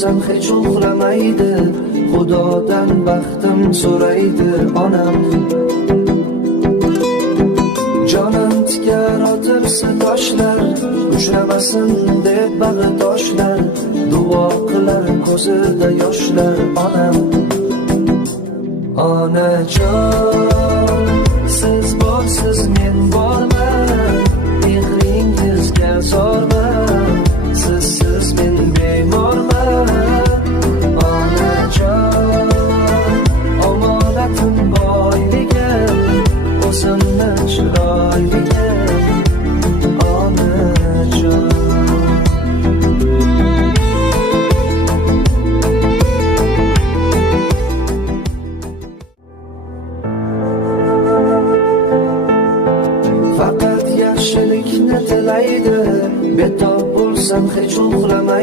bo'lsam hech uxlamaydi, Xudodan baxtim so'raydi onam. Jonim tikar otilsa toshlar, uchramasin deb bag'itoshlar, duo qilar ko'zida yoshlar onam. Onajon, siz borsiz men borman, mehringizga zorman, sizsiz men bemorman. Onajon, omonatim boyligim, o'zimni chiroyligim, onajon. Faqat yaxshilikni tilaydi, betob bo'lsam hech uxlamaydi.